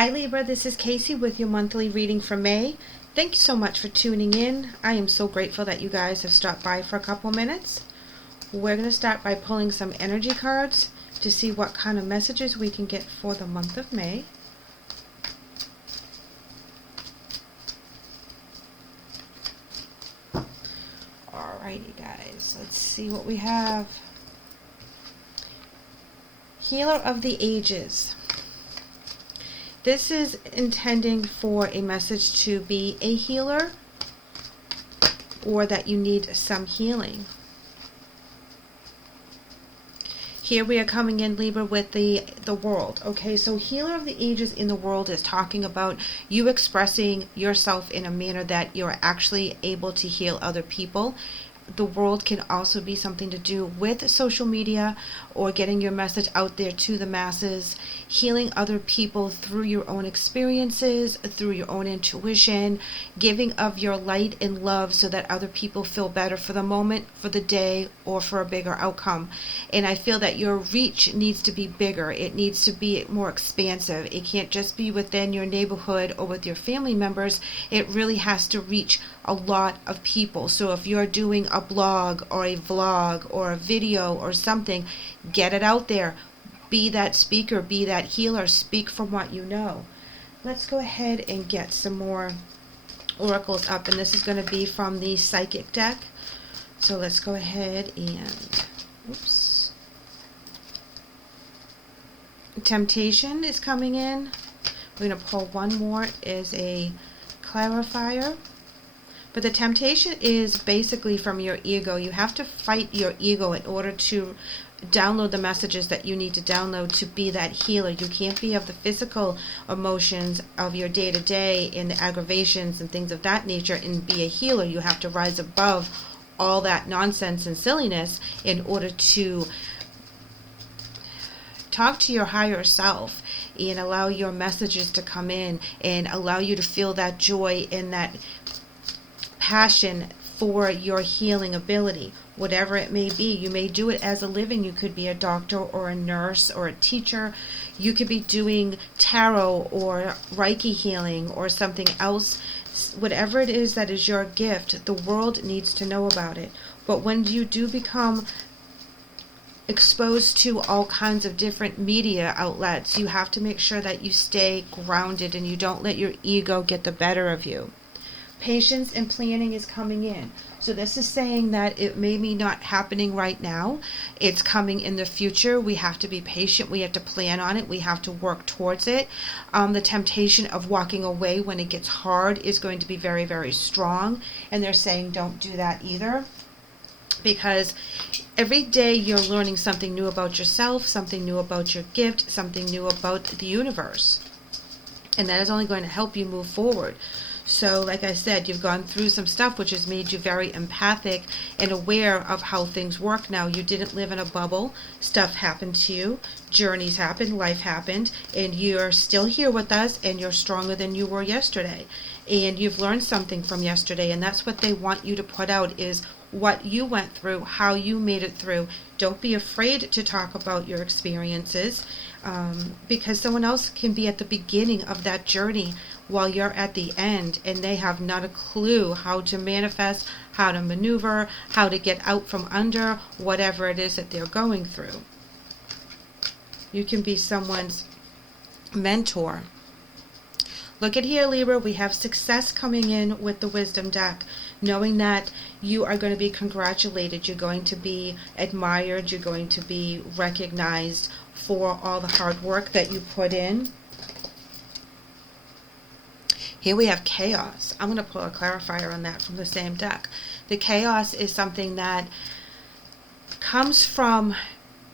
Hi Libra, this is Kaycee with your monthly reading for May. Thank you so much for tuning in. I am so grateful that you guys have stopped by for a couple minutes. We're going to start by pulling some energy cards to see what kind of messages we can get for the month of May. Alrighty guys, let's see what we have. Healer of the Ages. This is intending for a message to be a healer or that you need some healing. Here we are coming in, Libra, with the world. Okay, so Healer of the Ages in the world is talking about you expressing yourself in a manner that you're actually able to heal other people. The world can also be something to do with social media or getting your message out there to the masses, healing other people through your own experiences, through your own intuition, giving of your light and love so that other people feel better for the moment, for the day, or for a bigger outcome. And I feel that your reach needs to be bigger. It needs to be more expansive. It can't just be within your neighborhood or with your family members. It really has to reach a lot of people. So if you're doing a blog or a vlog or a video or something, get it out there. Be that speaker, be that healer, speak from what you know. Let's go ahead and get some more oracles up, and this is going to be from the psychic deck. So let's go ahead and Temptation is coming in. We're going to pull one more as a clarifier. But the temptation is basically from your ego. You have to fight your ego in order to download the messages that you need to download to be that healer. You can't be of the physical emotions of your day-to-day and the aggravations and things of that nature and be a healer. You have to rise above all that nonsense and silliness in order to talk to your higher self and allow your messages to come in and allow you to feel that joy and that passion for your healing ability, whatever it may be. You may do it as a living. You could be a doctor or a nurse or a teacher. You could be doing tarot or Reiki healing or something else. Whatever it is that is your gift, the world needs to know about it. But when you do become exposed to all kinds of different media outlets, you have to make sure that you stay grounded and you don't let your ego get the better of you. Patience and planning is coming in. So this is saying that it may be not happening right now. It's coming in the future. We have to be patient. We have to plan on it. We have to work towards it. The temptation of walking away when it gets hard is going to be very, very strong. And they're saying don't do that either. Because every day you're learning something new about yourself, something new about your gift, something new about the universe. And that is only going to help you move forward. So like I said, you've gone through some stuff which has made you very empathic and aware of how things work now. You didn't live in a bubble. Stuff happened to you. Journeys happened. Life happened. And you're still here with us, and you're stronger than you were yesterday. And you've learned something from yesterday, and that's what they want you to put out is what you went through, how you made it through. Don't be afraid to talk about your experiences because someone else can be at the beginning of that journey while you're at the end, and they have not a clue how to manifest, how to maneuver, how to get out from under whatever it is that they're going through. You can be someone's mentor. Look at here, Libra, we have success coming in with the wisdom deck, knowing that you are going to be congratulated, you're going to be admired, you're going to be recognized for all the hard work that you put in. Here we have chaos. I'm going to pull a clarifier on that from the same deck. The chaos is something that comes from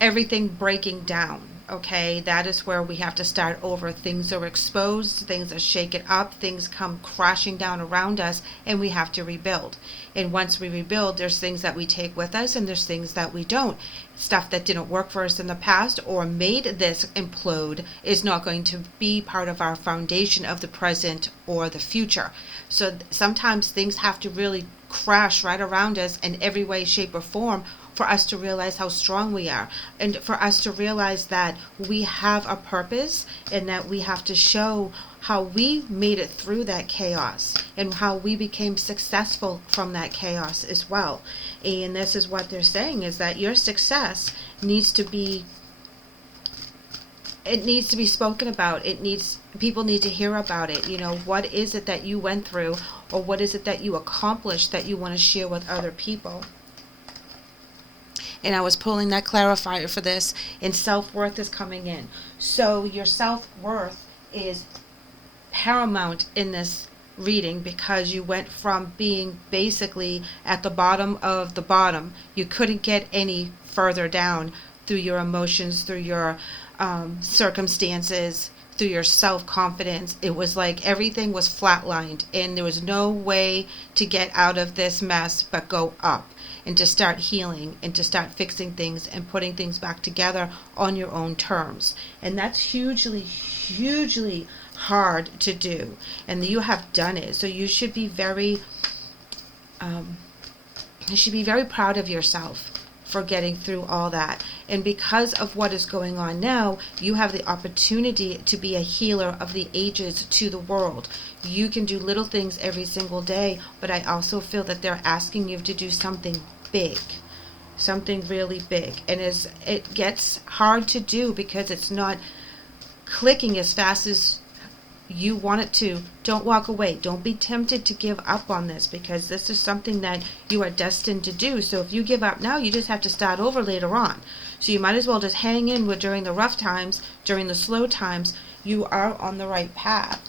everything breaking down. Okay, that is where we have to start over. Things are exposed, things are shaken up, things come crashing down around us, and we have to rebuild. And once we rebuild, there's things that we take with us and there's things that we don't. Stuff that didn't work for us in the past or made this implode is not going to be part of our foundation of the present or the future. So sometimes things have to really crash right around us in every way, shape, or form for us to realize how strong we are, and for us to realize that we have a purpose, and that we have to show how we made it through that chaos and how we became successful from that chaos as well. And this is what they're saying, is that your success needs to be spoken about. People need to hear about it. What is it that you went through, or what is it that you accomplished that you want to share with other people? And I was pulling that clarifier for this, and self-worth is coming in. So your self-worth is paramount in this reading, because you went from being basically at the bottom of the bottom. You couldn't get any further down through your emotions, through your circumstances, through your self-confidence. It was like everything was flatlined, and there was no way to get out of this mess but go up, and to start healing, and to start fixing things and putting things back together on your own terms. And that's hugely, hugely hard to do, and you have done it. So you should be very proud of yourself for getting through all that. And because of what is going on now, you have the opportunity to be a healer of the ages to the world. You can do little things every single day, but I also feel that they're asking you to do something big, something really big. And it gets hard to do because it's not clicking as fast as you want it to. Don't walk away. Don't be tempted to give up on this, because this is something that you are destined to do. So if you give up now, you just have to start over later on. So you might as well just hang in with during the rough times, during the slow times. You are on the right path.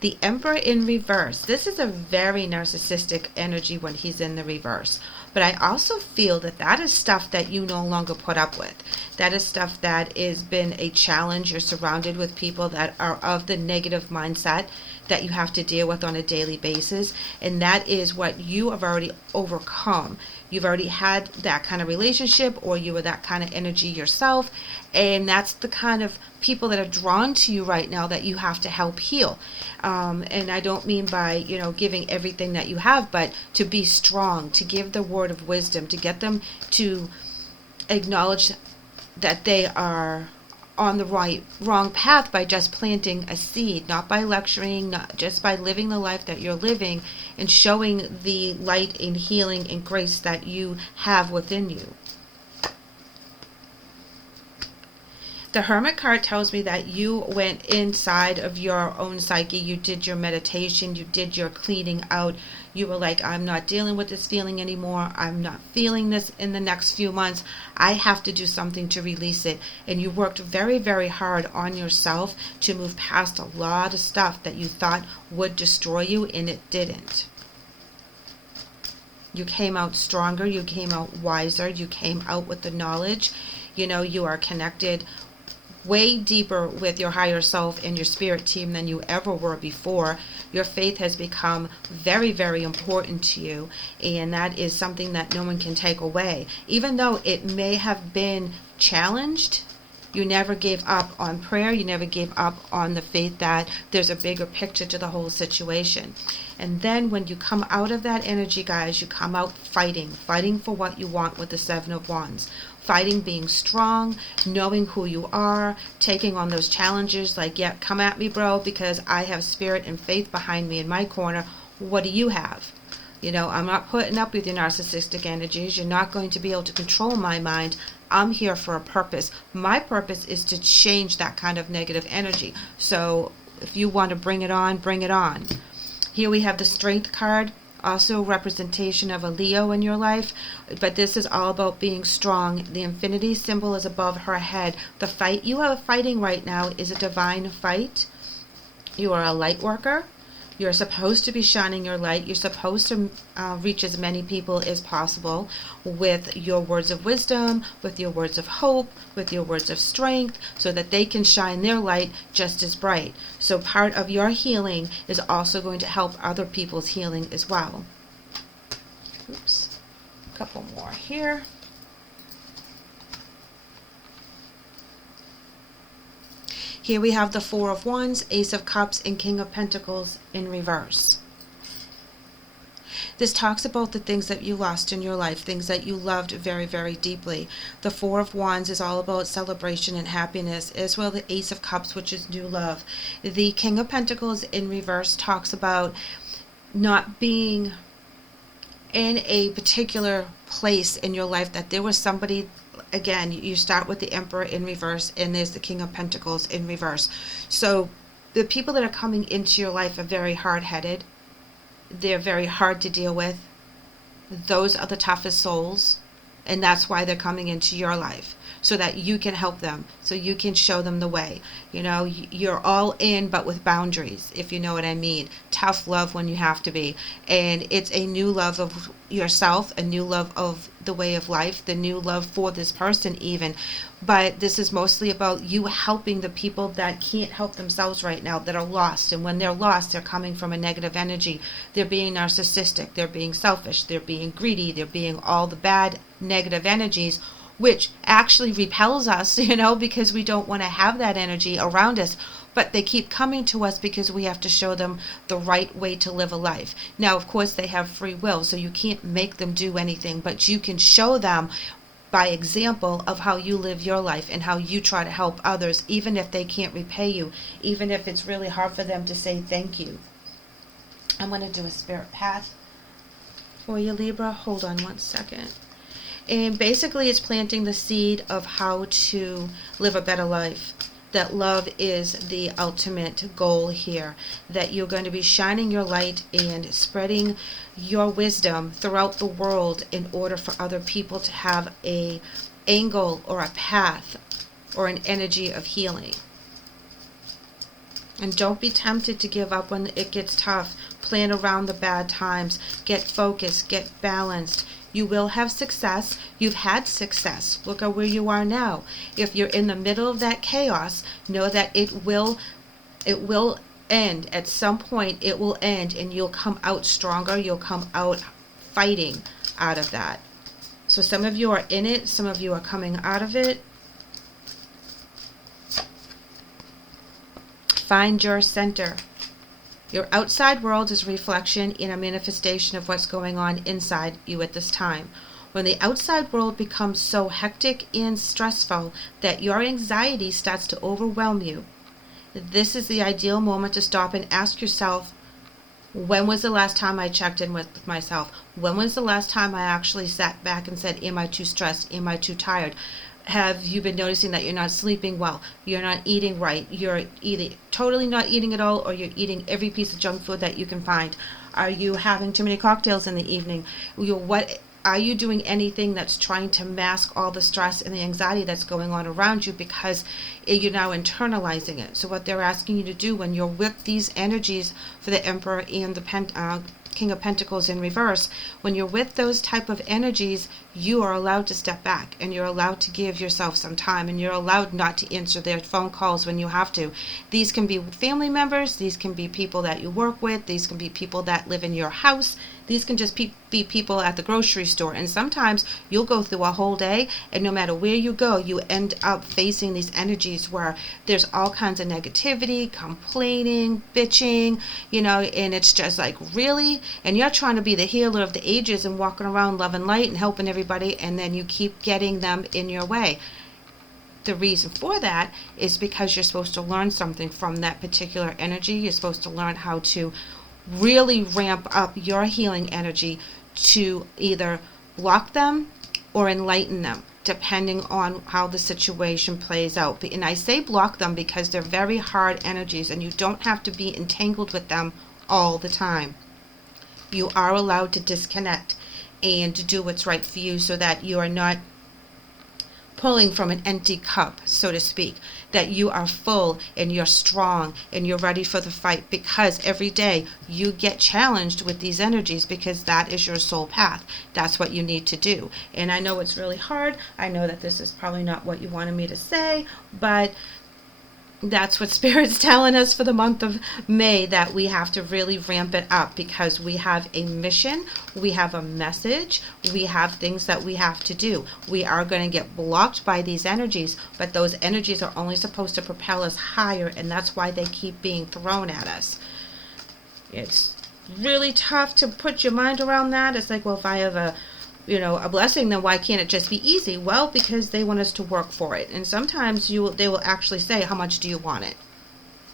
The Emperor in reverse. This is a very narcissistic energy when he's in the reverse. But I also feel that that is stuff that you no longer put up with. That is stuff that has been a challenge. You're surrounded with people that are of the negative mindset that you have to deal with on a daily basis. And that is what you have already overcome. You've already had that kind of relationship, or you were that kind of energy yourself. And that's the kind of people that are drawn to you right now that you have to help heal. And I don't mean by, giving everything that you have, but to be strong, to give the word of wisdom, to get them to acknowledge that they are on the wrong path by just planting a seed, not by lecturing, not just by living the life that you're living and showing the light and healing and grace that you have within you. The Hermit card tells me that you went inside of your own psyche. You did your meditation. You did your cleaning out. You were like, I'm not dealing with this feeling anymore. I'm not feeling this in the next few months. I have to do something to release it. And you worked very, very hard on yourself to move past a lot of stuff that you thought would destroy you, and it didn't. You came out stronger. You came out wiser. You came out with the knowledge. You are connected way deeper with your higher self and your spirit team than you ever were before. Your faith has become very, very important to you, and that is something that no one can take away. Even though it may have been challenged, you never gave up on prayer. You never gave up on the faith that there's a bigger picture to the whole situation. And then when you come out of that energy, guys, you come out fighting for what you want with the Seven of Wands. Fighting, being strong, knowing who you are, taking on those challenges like, yeah, come at me, bro, because I have spirit and faith behind me in my corner. What do you have? I'm not putting up with your narcissistic energies. You're not going to be able to control my mind. I'm here for a purpose. My purpose is to change that kind of negative energy. So if you want to bring it on, bring it on. Here we have the Strength card. Also representation of a Leo in your life, but this is all about being strong. The infinity symbol is above her head. The fight you are fighting right now is a divine fight. You are a light worker. You're supposed to be shining your light. You're supposed to reach as many people as possible with your words of wisdom, with your words of hope, with your words of strength, so that they can shine their light just as bright. So part of your healing is also going to help other people's healing as well. Oops. A couple more here. Here we have the Four of Wands, Ace of Cups, and King of Pentacles in reverse. This talks about the things that you lost in your life, things that you loved very, very deeply. The Four of Wands is all about celebration and happiness, as well the Ace of Cups, which is new love. The King of Pentacles in reverse talks about not being in a particular place in your life, that there was somebody. Again, you start with the Emperor in reverse, and there's the King of Pentacles in reverse. So the people that are coming into your life are very hard-headed. They're very hard to deal with. Those are the toughest souls, and that's why they're coming into your life, so that you can help them, so you can show them the way. You know, you're all in, but with boundaries, if you know what I mean. Tough love when you have to be. And it's a new love of yourself, a new love of the way of life, the new love for this person even. But this is mostly about you helping the people that can't help themselves right now, that are lost. And when they're lost, they're coming from a negative energy. They're being narcissistic, they're being selfish, they're being greedy, they're being all the bad negative energies, which actually repels us, you know, because we don't want to have that energy around us. But they keep coming to us because we have to show them the right way to live a life. Now, of course, they have free will, so you can't make them do anything, but you can show them by example of how you live your life and how you try to help others, even if they can't repay you, even if it's really hard for them to say thank you. I'm going to do a spirit path for you, Libra. Hold on one second. And basically it's planting the seed of how to live a better life. That love is the ultimate goal here. That you're going to be shining your light and spreading your wisdom throughout the world in order for other people to have a angle or a path or an energy of healing. And don't be tempted to give up when it gets tough. Plan around the bad times. Get focused. Get balanced. You will have success. You've had success. Look at where you are now. If you're in the middle of that chaos, know that it will end. At some point it will end, and you'll come out stronger. You'll come out fighting out of that. So some of you are in it. Some of you are coming out of it. Find your center. Your outside world is a reflection and a manifestation of what's going on inside you at this time. When the outside world becomes so hectic and stressful that your anxiety starts to overwhelm you, this is the ideal moment to stop and ask yourself, when was the last time I checked in with myself? When was the last time I actually sat back and said, am I too stressed? Am I too tired? Have you been noticing that you're not sleeping well? You're not eating right. You're either totally not eating at all, or you're eating every piece of junk food that you can find. Are you having too many cocktails in the evening? What are you doing? Anything that's trying to mask all the stress and the anxiety that's going on around you, because you're now internalizing it. So what they're asking you to do when you're with these energies for the Emperor and the King of Pentacles in reverse, when you're with those type of energies, you are allowed to step back, and you're allowed to give yourself some time, and you're allowed not to answer their phone calls when you have to. These can be family members, these can be people that you work with, these can be people that live in your house, these can just be people at the grocery store. And sometimes you'll go through a whole day, and no matter where you go, you end up facing these energies where there's all kinds of negativity, complaining, bitching, you know, and it's just like, really? And you're trying to be the healer of the ages and walking around loving light and helping everybody, and then you keep getting them in your way. The reason for that is because you're supposed to learn something from that particular energy. You're supposed to learn how to really ramp up your healing energy to either block them or enlighten them, depending on how the situation plays out. And I say block them because they're very hard energies, and you don't have to be entangled with them all the time. You are allowed to disconnect and to do what's right for you, so that you are not pulling from an empty cup, so to speak, that you are full and you're strong and you're ready for the fight, because every day you get challenged with these energies, because that is your soul path. That's what you need to do. And I know it's really hard. I know that this is probably not what you wanted me to say, but that's what Spirit's telling us for the month of May, that we have to really ramp it up, because we have a mission, we have a message, we have things that we have to do. We are going to get blocked by these energies, but those energies are only supposed to propel us higher, and that's why they keep being thrown at us. It's really tough to put your mind around that. It's like, well, if I have a blessing, then why can't it just be easy? Well, because they want us to work for it. And sometimes they will actually say, how much do you want it?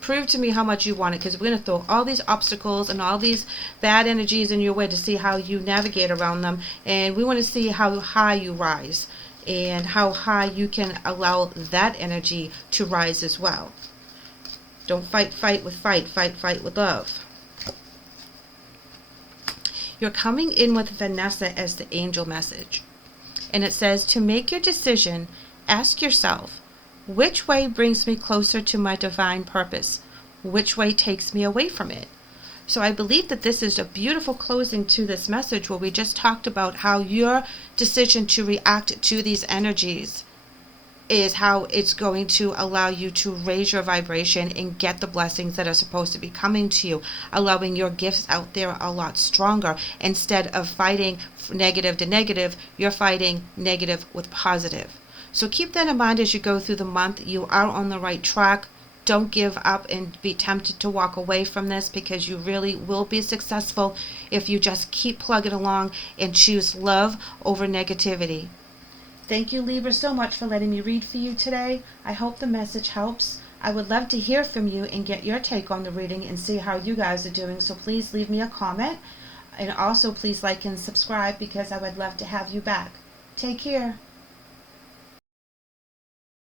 Prove to me how much you want it, because we're going to throw all these obstacles and all these bad energies in your way to see how you navigate around them. And we want to see how high you rise and how high you can allow that energy to rise as well. Don't fight with fight with love. You're coming in with Vanessa as the angel message. And it says, to make your decision, ask yourself, which way brings me closer to my divine purpose? Which way takes me away from it? So I believe that this is a beautiful closing to this message, where we just talked about how your decision to react to these energies is how it's going to allow you to raise your vibration and get the blessings that are supposed to be coming to you, allowing your gifts out there a lot stronger. Instead of fighting negative to negative, you're fighting negative with positive. So keep that in mind as you go through the month. You are on the right track. Don't give up and be tempted to walk away from this, because you really will be successful if you just keep plugging along and choose love over negativity. Thank you, Libra, so much for letting me read for you today. I hope the message helps. I would love to hear from you and get your take on the reading and see how you guys are doing. So please leave me a comment. And also please like and subscribe, because I would love to have you back. Take care.